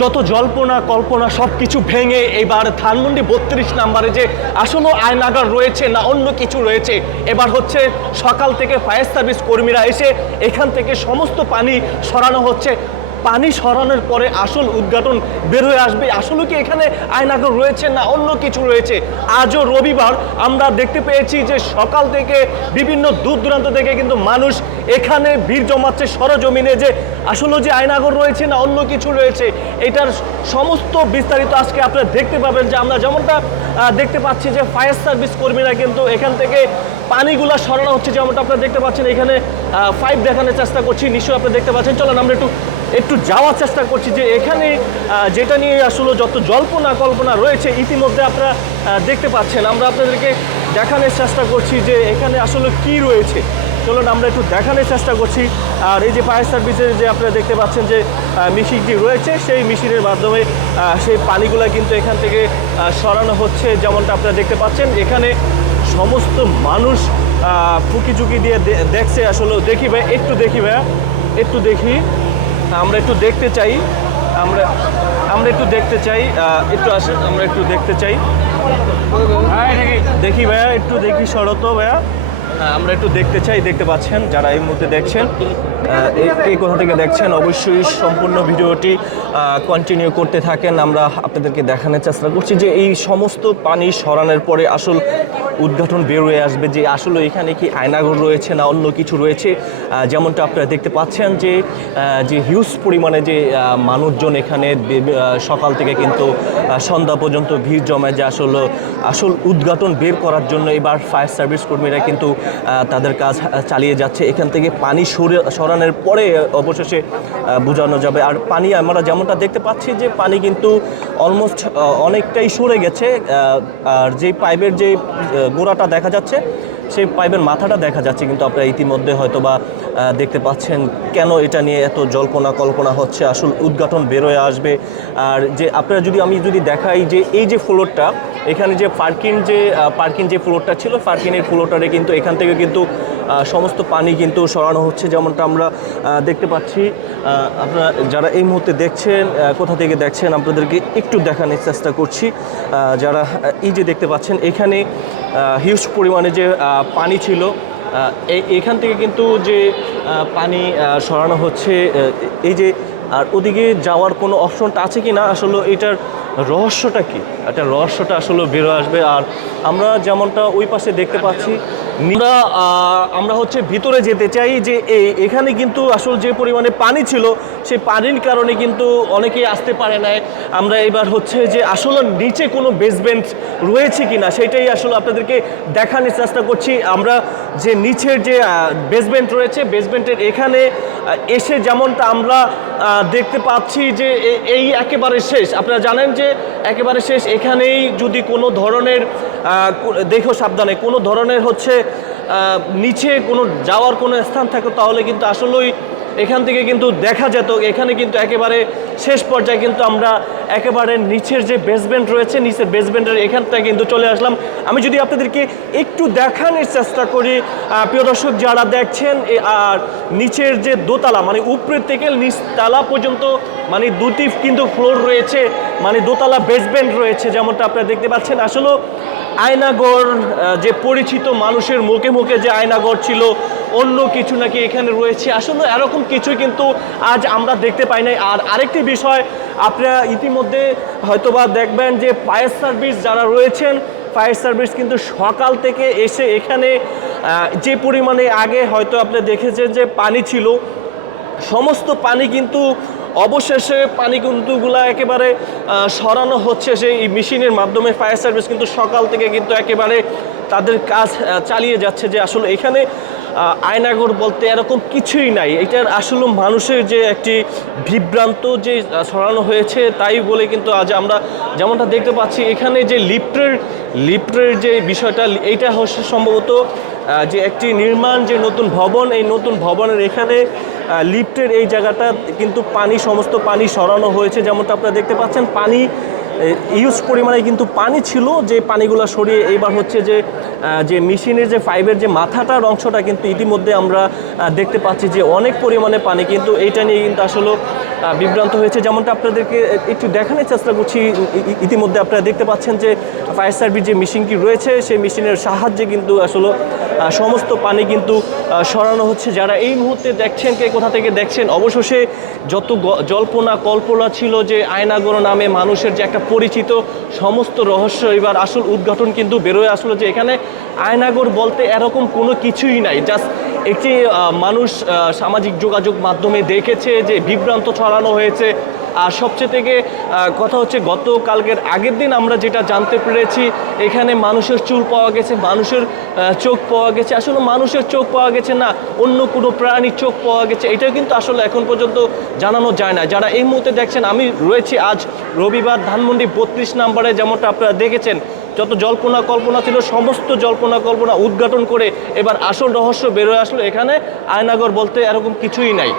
যত জল্পনা, কল্পনা সব কিছু ভেঙে এবার ধানমন্ডি বত্রিশ নাম্বারে যে আসলে আয়নাগার রয়েছে না অন্য কিছু রয়েছে, এবার হচ্ছে সকাল থেকে ফায়ার সার্ভিস কর্মীরা এসে এখান থেকে সমস্ত পানি সরানো হচ্ছে। পানি সরানোর পরে আসল উদ্ঘাটন বের হয়ে আসবে। আসলে কি এখানে আয়নাগর রয়েছে না অন্য কিছু রয়েছে? আজও রবিবার আমরা দেখতে পেয়েছি যে সকাল থেকে বিভিন্ন দূর দূরান্ত থেকে কিন্তু মানুষ এখানে ভিড় জমাচ্ছে সরজমিনে যে আসলে যে আয়নাগর রয়েছে না অন্য কিছু রয়েছে, এটার সমস্ত বিস্তারিত আজকে আপনারা দেখতে পাবেন যে আমরা যেমনটা দেখতে পাচ্ছি যে ফায়ার সার্ভিস কর্মীরা কিন্তু এখান থেকে পানিগুলা সরানো হচ্ছে যেমনটা আপনারা দেখতে পাচ্ছেন। এখানে পাইপ দেখানোর চেষ্টা করছি, নিশ্চয়ই আপনারা দেখতে পাচ্ছেন। চলেন আমরা একটু একটু যাওয়ার চেষ্টা করছি যে এখানে যেটা নিয়ে আসলে যত জল্পনা কল্পনা রয়েছে, ইতিমধ্যে আপনারা দেখতে পাচ্ছেন। আমরা আপনাদেরকে দেখানোর চেষ্টা করছি যে এখানে আসলে কি রয়েছে। চলুন, আমরা একটু দেখানোর চেষ্টা করছি। আর এই যে ফায়ার সার্ভিসের যে আপনারা দেখতে পাচ্ছেন যে মেশিনটি রয়েছে, সেই মেশিনের মাধ্যমে সেই পানিগুলো কিন্তু এখান থেকে সরানো হচ্ছে, যেমনটা আপনারা দেখতে পাচ্ছেন। এখানে সমস্ত মানুষ ফুকি ঝুঁকি দিয়ে দেখছে আসলে। দেখি ভাই, একটু দেখি ভাইয়া, একটু দেখি। আমরা একটু দেখতে চাই। আমরা আমরা একটু দেখতে চাই একটু আসেন আমরা একটু দেখতে চাই। দেখি। ভাইয়া একটু দেখি শরত ভাইয়া। আমরা একটু দেখতে চাই, দেখতে পাচ্ছেন, যারা এই মুহূর্তে দেখছেন এই- কোথা থেকে দেখছেন, অবশ্যই সম্পূর্ণ ভিডিওটি কন্টিনিউ করতে থাকেন। আমরা আপনাদেরকে দেখানোর চেষ্টা করছি যে এই সমস্ত পানি সরানোর পরে আসল উদ্ঘাটন বের হয়ে আসবে যে আসলে এখানে কি আয়নাঘর রয়েছে না অন্য কিছু রয়েছে। যেমনটা আপনারা দেখতে পাচ্ছেন যে যে হিউজ পরিমাণে যে মানুষজন এখানে সকাল থেকে কিন্তু সন্ধ্যা পর্যন্ত ভিড় জমায় যে আসলে, আসল উদ্ঘাটন বের করার জন্য এবার ফায়ার সার্ভিস কর্মীরা কিন্তু তাদের কাজ চালিয়ে যাচ্ছে। এখান থেকে পানি সরে সরানোর পরে অবশেষে বোঝানো যাবে। আর পানি আমরা যেমনটা দেখতে পাচ্ছি যে পানি কিন্তু অলমোস্ট অনেকটাই সরে গেছে। আর যে পাইপের যে গোড়াটা দেখা যাচ্ছে সেই পাইপের মাথাটা দেখা যাচ্ছে, কিন্তু আপনারা ইতিমধ্যে হয়তো বা দেখতে পাচ্ছেন কেন এটা নিয়ে এত জল্পনা কল্পনা হচ্ছে। আসল উদ্ঘাটন বেরোয় আসবে। আর যে আপনারা যদি আমি যদি দেখাই যে এই যে ফ্লোরটা, এখানে যে পার্কিং যে পার্কিং যে ফ্লোরটা ছিল, পার্কিংয়ের ফ্লোরটারে কিন্তু এখান থেকে কিন্তু সমস্ত পানি কিন্তু সরানো হচ্ছে, যেমনটা আমরা দেখতে পাচ্ছি। আপনারা যারা এই মুহূর্তে দেখছেন কোথা থেকে দেখছেন, আপনাদেরকে একটু দেখানোর চেষ্টা করছি। যারা এই যে দেখতে পাচ্ছেন, এখানে হিউজ পরিমাণে যে পানি ছিল এখান থেকে কিন্তু যে পানি সরানো হচ্ছে এই যে, আর ওদিকে যাওয়ার কোনো অপশনটা আছে কি না আসলে এটার রহস্যটা কি? একটা রহস্যটা আসলে বেরো আসবে। আর আমরা যেমনটা ওই পাশে দেখতে পাচ্ছি, আমরা আমরা হচ্ছে ভিতরে যেতে চাই যে এই এখানে কিন্তু আসলে যে পরিমাণে পানি ছিল, সেই পানির কারণে কিন্তু অনেকেই আসতে পারে নাই। আমরা এবার হচ্ছে যে আসলে নিচে কোনো বেসমেন্ট রয়েছে কিনা, সেটাই আসলে আপনাদেরকে দেখানোর চেষ্টা করছি। আমরা যে নিচের যে বেসমেন্ট রয়েছে বেসমেন্টের এখানে এসে যেমনটা আমরা দেখতে পাচ্ছি যে এই একেবারে শেষ। আপনারা জানেন যে একেবারে শেষ। এখানেই যদি কোনো ধরনের দেখো সাবধানে, কোনো ধরনের হচ্ছে নিচে কোনো, যাওয়ার কোনো স্থান থাকে, তাহলে কিন্তু আসলেই এখান থেকে কিন্তু দেখা যেত। এখানে কিন্তু একেবারে শেষ পর্যায়ে কিন্তু আমরা একেবারে নিচের যে বেসমেন্ট রয়েছে নিচের বেসমেন্টের এখানটা কিন্তু চলে আসলাম। আমি যদি আপনাদেরকে একটু দেখানোর চেষ্টা করি প্রিয় দর্শক যারা দেখছেন আর নিচের যে দোতলা মানে উপরের থেকে নিচতলা পর্যন্ত মানে দুটি কিন্তু ফ্লোর রয়েছে মানে দোতলা বেসমেন্ট রয়েছে যেমনটা আপনারা দেখতে পাচ্ছেন। আসলে আয়নাগর আহ, যে পরিচিত মানুষের মুখে মুখে যে আয়নাগর ছিল অন্য কিছু নাকি এখানে রয়েছে। আসলে এরকম কিছুই কিন্তু আজ আমরা দেখতে পাই নাই। আর আরেকটি বিষয়, আপনারা ইতিমধ্যে হয়তোবা দেখবেন যে ফায়ার সার্ভিস যারা রয়েছেন, ফায়ার সার্ভিস কিন্তু সকাল থেকে এসে এখানে যে পরিমাণে আগে হয়তো আপনি দেখেছেন যে পানি ছিল, সমস্ত পানি কিন্তু অবশেষে পানি কিন্তুগুলা একেবারে সরানো হচ্ছে সেই মেশিনের মাধ্যমে। ফায়ার সার্ভিস কিন্তু সকাল থেকে কিন্তু একেবারে তাদের কাজ চালিয়ে যাচ্ছে যে আসলে এখানে আয়নাগর বলতে এরকম কিছুই নাই। এটার আসলে মানুষের যে একটি বিভ্রান্ত যে ছড়ানো হয়েছে তাই বলে কিন্তু আজ আমরা যেমনটা দেখতে পাচ্ছি, এখানে যে লিফটের লিফটের যে বিষয়টা, এইটা হচ্ছে সম্ভবত যে একটি নির্মাণ, যে নতুন ভবন, এই নতুন ভবনের এখানে লিফটের এই জায়গাটা কিন্তু পানি, সমস্ত পানি সরানো হয়েছে, যেমনটা আপনারা দেখতে পাচ্ছেন। পানি ইউজ পরিমাণে কিন্তু পানি ছিল, যে পানিগুলো সরিয়ে এইবার হচ্ছে যে যে মেশিনের যে ফাইবের যে মাথাটার অংশটা কিন্তু ইতিমধ্যে আমরা দেখতে পাচ্ছি যে অনেক পরিমাণে পানি কিন্তু এইটা নিয়ে কিন্তু আসলে বিভ্রান্ত হয়েছে, যেমনটা আপনাদেরকে একটু দেখানোর চেষ্টা করছি। ইতিমধ্যে আপনারা দেখতে পাচ্ছেন যে ফায়ার সার্ভিস যে মেশিনটি রয়েছে, সেই মেশিনের সাহায্যে কিন্তু আসলে সমস্ত পানি কিন্তু সরানো হচ্ছে। যারা এই মুহূর্তে দেখছেন, কে কোথা থেকে দেখছেন, অবশেষে যত জল্পনা, কল্পনা ছিল যে আয়নাগর নামে মানুষের যে একটা পরিচিত সমস্ত রহস্য, এবার আসল উদ্ঘাটন কিন্তু বেরোয় আসলো যে এখানে আয়নাগর বলতে এরকম কোনো কিছুই নাই। জাস্ট একটি মানুষ সামাজিক যোগাযোগ মাধ্যমে দেখেছে যে বিভ্রান্ত ছড়ানো হয়েছে। আর সবচেয়ে থেকে কথা হচ্ছে গতকালকের আগের দিন আমরা যেটা জানতে পেরেছি, এখানে মানুষের চুল পাওয়া গেছে, মানুষের চোখ পাওয়া গেছে। আসলে মানুষের চোখ পাওয়া গেছে না, অন্য কোনো প্রাণীর চোখ পাওয়া গেছে। এটা কিন্তু আসলে এখন পর্যন্ত জানানো যায় না। যারা এই মুহূর্তে দেখছেন, আমি রয়েছি আজ রবিবার ধানমন্ডি বত্রিশ নম্বরে, যেমনটা আপনারা দেখেছেন যত জল্পনা কল্পনা ছিল, সমস্ত জল্পনা কল্পনা উদ্ঘাটন করে এবার আসল রহস্য বেরোয় আসলো এখানে। আয়নাগর বলতে এরকম কিছুই নাই।